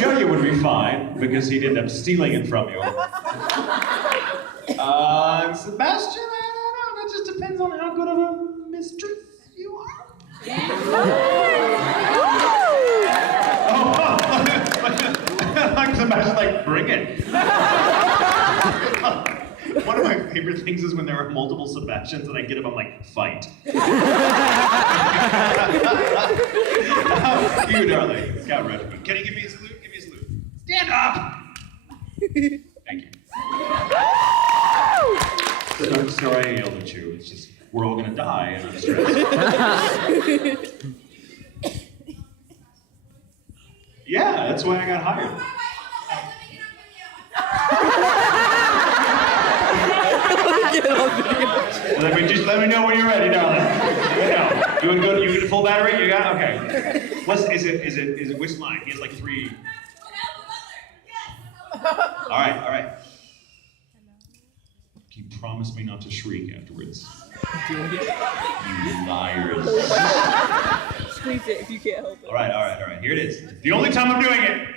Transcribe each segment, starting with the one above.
Show would be fine, because he'd end up stealing it from you. Sebastian, I don't know, that just depends on how good of a mistress you are. Like Sebastian, like, bring it. One of my favorite things is when there are multiple Sebastians and I get up, I'm like, fight. You, darling, Scout Regiment. Can you give me a salute? Give me a salute. Stand up! Thank you. Sorry I yelled at you. It's just, we're all gonna die and I'm stressed. Yeah, that's why I got hired. Let me know when you're ready, darling. Let me know. You good? You get a full battery? You got? Okay. Is it which line? He has like 3. All right. Can you promise me not to shriek afterwards? You liars. Squeeze it if you can't help it. All right. Here it is. The only time I'm doing it.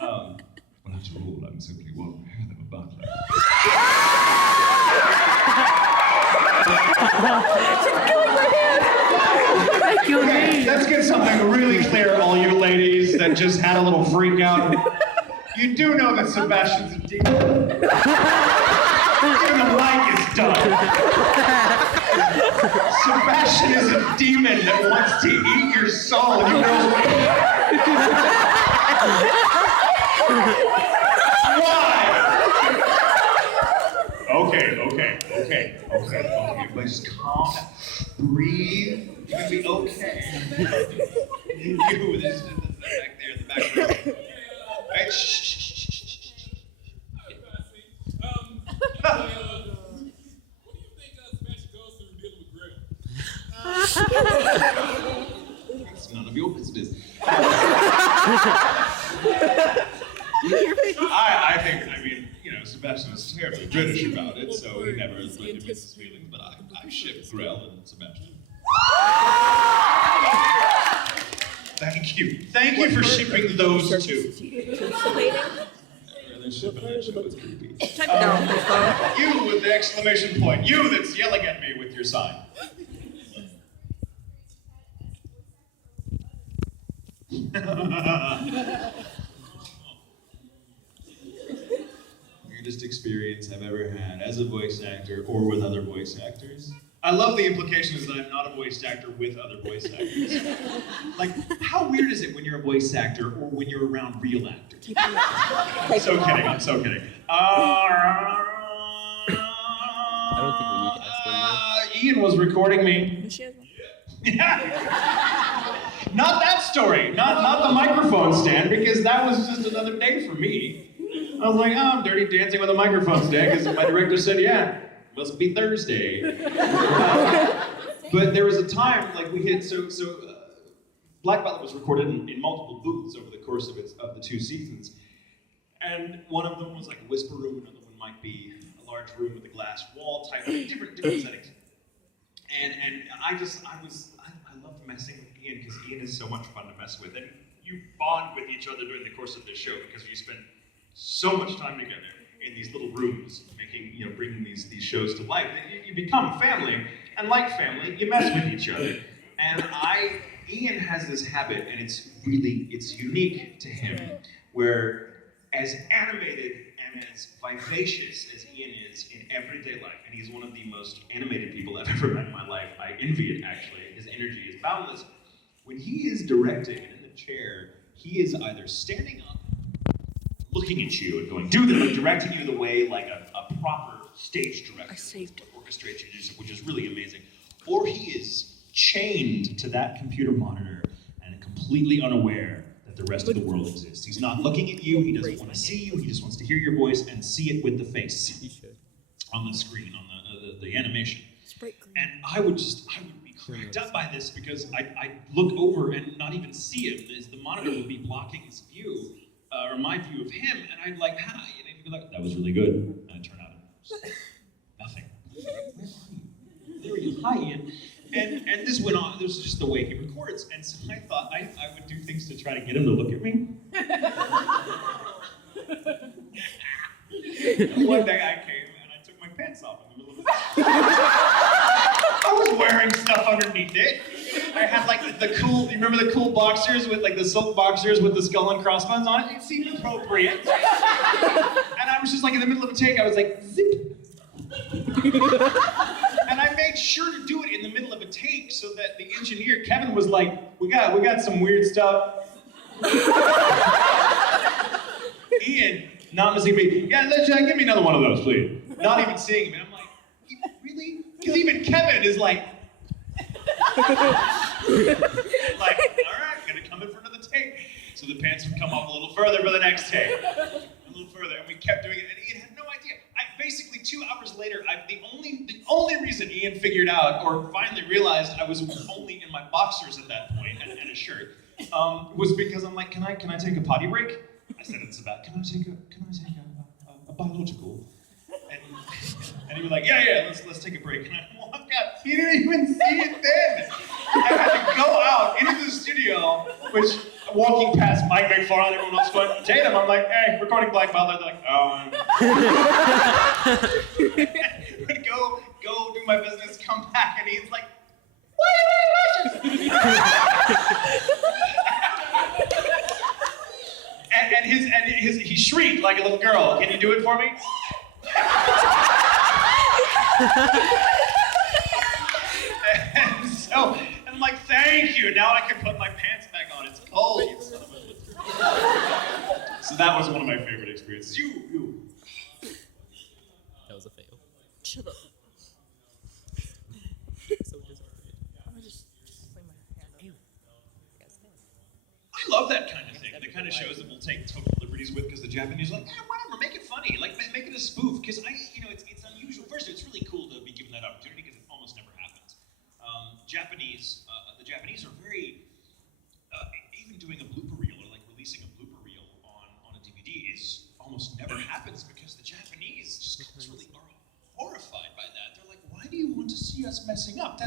Well, after all, I'm simply one hell of a butler. Okay, let's get something really clear, all you ladies that just had a little freak out. You do know that Sebastian's a demon. Even the mic is done. Sebastian is a demon that wants to eat your soul. You know why? Okay. Everybody just calm down. Breathe. You're gonna be okay. You, this back there in the back room. Right? Shh. What do you think Sebastian goes through dealing with Grill? It's none of your business. I think, Sebastian is terribly British about it, so he never let him miss his feelings, but I ship Grell and Sebastian. Thank you for shipping those two. They're shipping that show, it's creepy. You with the exclamation point. You that's yelling at me with your sign. Weirdest experience I've ever had as a voice actor or with other voice actors. I love the implications that I'm not a voice actor with other voice actors. Like, how weird is it when you're a voice actor or when you're around real actors? I'm so kidding. I don't think we need to ask him now. Ian was recording me. Yeah. Not that story. Not the microphone stand, because that was just another day for me. I was like, I'm dirty dancing with a microphone stand, because my director said, yeah, must be Thursday. But there was a time, like we hit, Black Ballad was recorded in multiple booths over the course of the 2 seasons. And one of them was like a whisper room, another one might be a large room with a glass wall type, different settings. And I love messing with Ian, because Ian is so much fun to mess with. And you bond with each other during the course of this show, because you spend so much time together in these little rooms, bringing these shows to life. You become family, and like family, you mess with each other. And Ian has this habit, and it's unique to him, where as animated and as vivacious as Ian is in everyday life, and he's one of the most animated people I've ever met in my life. I envy it, actually. His energy is boundless. When he is directing and in the chair, he is either standing up, looking at you and going, do this, and directing you the way like a proper stage director orchestrates you, which is really amazing. Or he is chained to that computer monitor and completely unaware that the rest of the world exists. He's not looking at you, he doesn't want to see you, he just wants to hear your voice and see it with the face on the screen, on the animation. And I would be cracked up by this, because I'd look over and not even see him, as the monitor would be blocking his view, or my view of him, and I'd like, hi, and he'd be like, that was really good. And I'd turn out and nothing. Where are you? There he is. Hi, Ian. And this went on. This was just the way he records. And so I thought I would do things to try to get him to look at me. One day I came and I took my pants off in the middle of the I was wearing stuff underneath it. I had like the cool, you remember the cool boxers with like the silk boxers with the skull and crossbones on it? It seemed appropriate. And I was just like in the middle of a take, I was like, zip. And I made sure to do it in the middle of a take so that the engineer, Kevin, was like, we got some weird stuff. Ian, not missing me, yeah, give me another one of those, please. Not even seeing him. And I'm like, really? Because even Kevin is like, all right, gonna come in for another take. So the pants would come off a little further for the next take. A little further, and we kept doing it, and Ian had no idea. Basically 2 hours later, the only reason Ian figured out, or finally realized I was only in my boxers at that point, and a shirt, was because I'm like, can I take a potty break? I said it's about, can I take a biological? And he was like, yeah, let's take a break. And I walked out. He didn't even see it then. I had to go out into the studio, which walking past Mike McFarland, everyone else going, Tatum, I'm like, hey, recording Black Butler. They're like, would go do my business, come back, and he's like, why are you wearing and he shrieked like a little girl. Can you do it for me? And so I'm like, thank you. Now I can put my pants back on. It's cold. You son of a... So that was one of my favorite experiences. You. That was a fail. Shut up. So disappointed. I'm gonna just lay my hand up. I love that kind of thing. The kind of shows that we'll take total liberties with, because the Japanese are like, whatever, make it funny. Like, make it a spoof. Because it's unusual. First, it's really cool to be given that opportunity because it almost never happens. The Japanese are very, even doing a blooper reel or like releasing a blooper reel on a DVD is almost never happens because the Japanese just culturally are horrified by that. They're like, why do you want to see us messing up?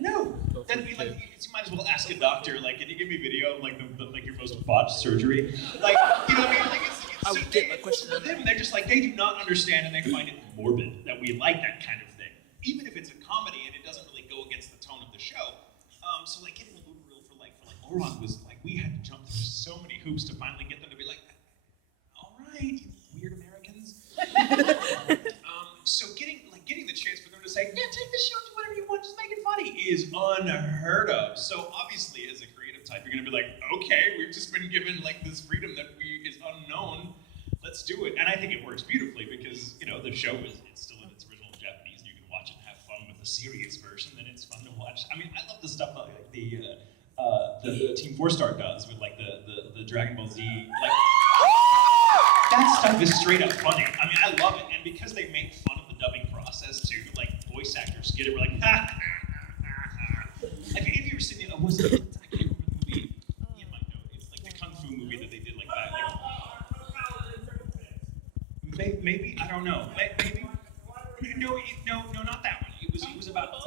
No. That'd be like, you might as well ask a doctor, like, can you give me video of like your most botched surgery? Like, you know what I mean? Like, it's I would get my question for them, they're just like, they do not understand and they find it morbid that we like that kind of thing. Even if it's a comedy and it doesn't really go against the tone of the show. So like getting a blooper reel for like Oron was like, we had to jump through so many hoops to finally get them to be like, all right, you weird Americans. So getting the chance for them to say, yeah, take this show, do whatever you want, just make it funny, is unheard of. So obviously, as a creative type, you're gonna be like, okay, we've just been given like this freedom that is unknown. Let's do it. And I think it works beautifully because the show it's still in its original Japanese, and you can watch it and have fun with the serious version. Then it's fun to watch. I mean, I love the stuff that like the Team 4-Star does with like the Dragon Ball Z. Like that stuff is straight up funny. I mean, I love it, and because they make fun of the dubbing process too, like voice actors get it. We're like, ha ha ha ha. Like, have you ever seen I can't remember the movie. You might know. It's like the kung fu movie that they did like that. Like, maybe I don't know. Maybe no, not that one. It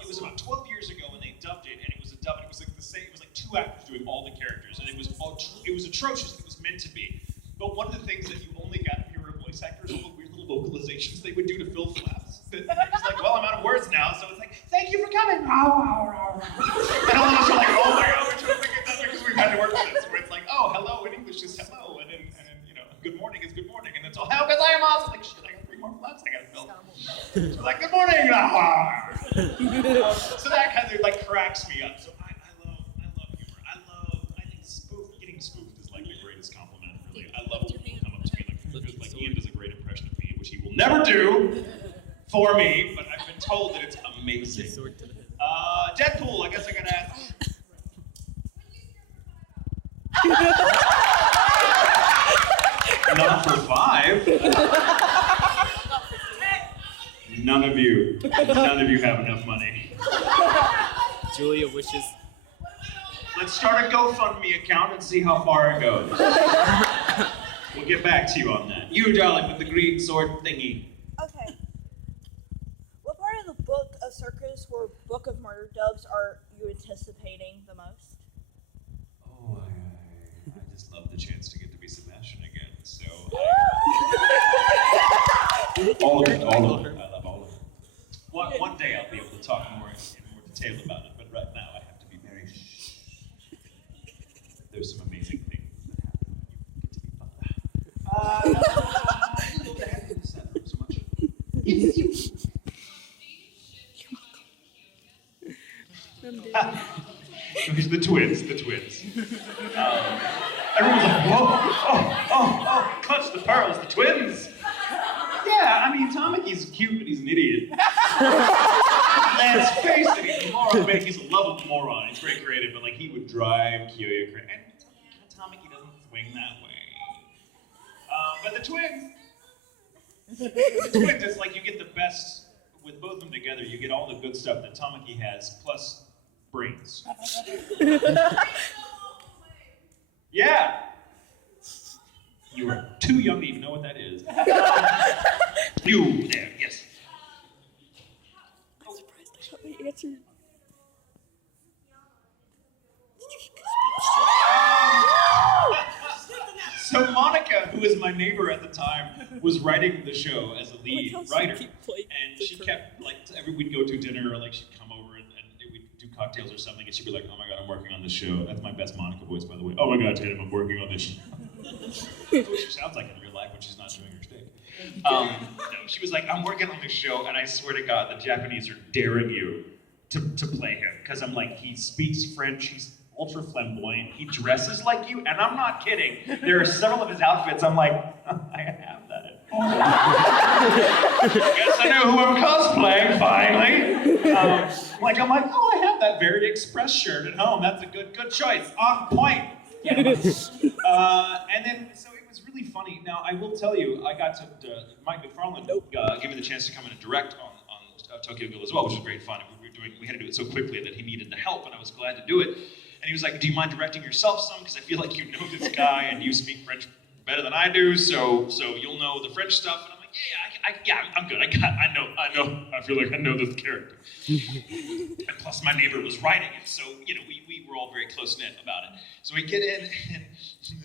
was about 12 years ago when they dubbed it, and it was a dub. And it was like the same. It was like 2 actors doing all the characters, and it was atrocious. It was meant to be. But one of the things that you only got if you were a voice actor is all the weird little vocalizations they would do to fill flaps. And they're just like, well, I'm out of words now, so it's like, thank you for coming. And all of us are like, oh my god, we're trying to figure that because we've had to work with this. Where it's like, oh, hello in English is hello, and then good morning is good morning, and it's all how because I am awesome. Like shit, I got 3 more flaps I gotta fill. So like, good morning. So that kind of like cracks me up. So I love humor. I think getting spoofed is like the greatest compliment. Really, I love when people come up to me like Ian does a great impression of me, which he will never do for me, but I've been told that it's amazing. Deadpool, I guess I gotta ask. Not for 5. None of you have enough money. Julia wishes. Let's start a GoFundMe account and see how far it goes. We'll get back to you on that. You, darling, with the green sword thingy. Okay. What part of the book of circus or book of murder dubs are you anticipating the most? Oh, I just love the chance to get to be Sebastian again. So all of it. I love all of it. One day I'll be able to talk more in more detail about it, but right now I have to be very shh. There's some amazing things that happen when you get to be father. I'll go ahead and set up so much. The twins. Everyone's like, whoa, clutch the pearls, the twins. Yeah, I mean, Tamaki's cute, but he's an idiot. Let's face it, he's a moron. He's a lovable moron. He's very creative, but like he would drive Kyoya crazy. And Tamaki doesn't swing that way. But the twins, it's like you get the best with both of them together. You get all the good stuff that Tamaki has, plus brains. Yeah. You are too young to even know what that is. You there, yes. I'm surprised I got my answer. So Monica, who was my neighbor at the time, was writing the show as a lead writer, and she kept like we'd go to dinner or like she'd come over and we'd do cocktails or something, and she'd be like, "Oh my God, I'm working on this show." That's my best Monica voice, by the way. "Oh my God, Tatum, I'm working on this show." That's what she sounds like in real life when she's not doing her shtick. No, she was like, "I'm working on this show, and I swear to God, the Japanese are daring you to play him." Because I'm like, he speaks French, he's ultra flamboyant, he dresses like you, and I'm not kidding. There are several of his outfits, I'm like, I have that. Guess I know who I'm cosplaying, finally. I'm like, oh, I have that Very Express shirt at home. That's a good choice. On point. Yeah. And then, so it was really funny. Now, I will tell you, I got to, Mike McFarland gave me the chance to come in and direct on Tokyo Ghoul as well, which was great fun. We had to do it so quickly that he needed the help, and I was glad to do it. And he was like, "Do you mind directing yourself some? Because I feel like you know this guy, and you speak French better than I do, so you'll know the French stuff." And I'm like, I'm good. I feel like I know this character. And plus, my neighbor was writing it, so we were all very close knit about it. So we get in, and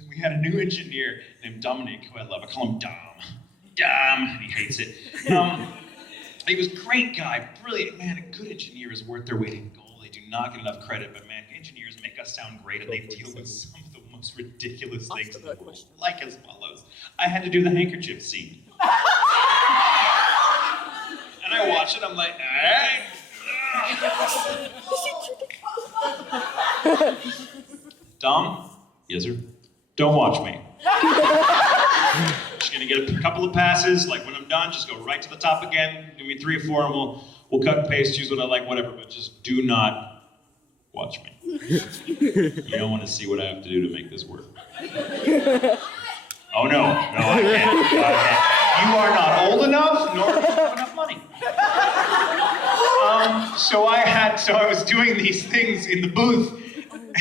we had a new engineer named Dominic, who I love. I call him Dom. And he hates it. He was a great guy, brilliant man. A good engineer is worth their weight in gold. They do not get enough credit, but man, engineers make us sound great, and they deal with some of the most ridiculous things in the world, like as follows. I had to do the handkerchief scene. And I watch it, I'm like, Dom? Yes, sir? Don't watch me. Just gonna get a couple of passes, like when I'm done, just go right to the top again, give me 3 or 4, and we'll cut and paste, choose what I like, whatever, but just do not watch me. You don't want to see what I have to do to make this work. Oh no, I can't. You are not old enough, nor do you have enough money. So I was doing these things in the booth,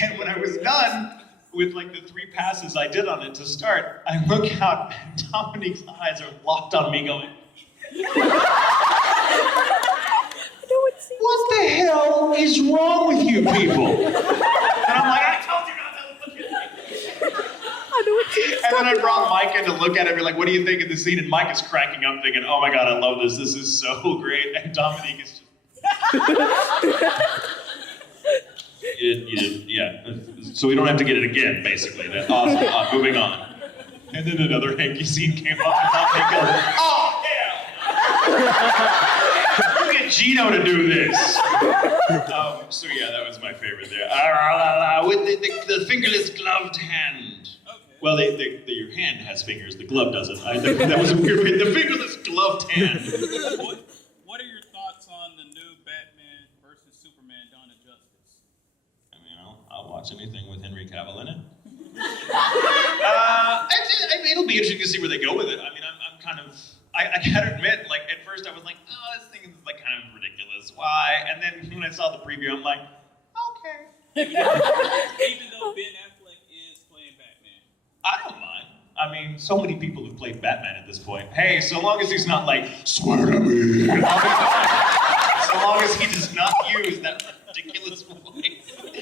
and when I was done with like the 3 passes I did on it to start, I look out and Dominique's eyes are locked on me going, "What the hell is wrong with you people?" And I'm like, "I told you not to look at me." And then I brought Mike in to look at it and be like, "What do you think of the scene?" And Mike is cracking up thinking, "Oh my God, I love this. This is so great." And Dominique is just... Yeah. So we don't have to get it again, basically. That's awesome. Moving on. And then another hanky scene came up and Dominique goes, "Oh, hell! Get Gino to do this." So yeah, that was my favorite there. With the fingerless gloved hand. Okay. Well, your hand has fingers, the glove doesn't. That was a weird way. The fingerless gloved hand. What are your thoughts on the new Batman versus Superman Dawn of Justice? I mean, I'll watch anything with Henry Cavill in it. It'll be interesting to see where they go with it. I mean, I'm kind of... I gotta admit, like, at first I was like, oh, this thing is, like, kind of ridiculous. Why? And then when I saw the preview, I'm like, okay. Even though Ben Affleck is playing Batman. I don't mind. I mean, so many people have played Batman at this point. Hey, so long as he's not like, "Swear to me." So so long as he does not use that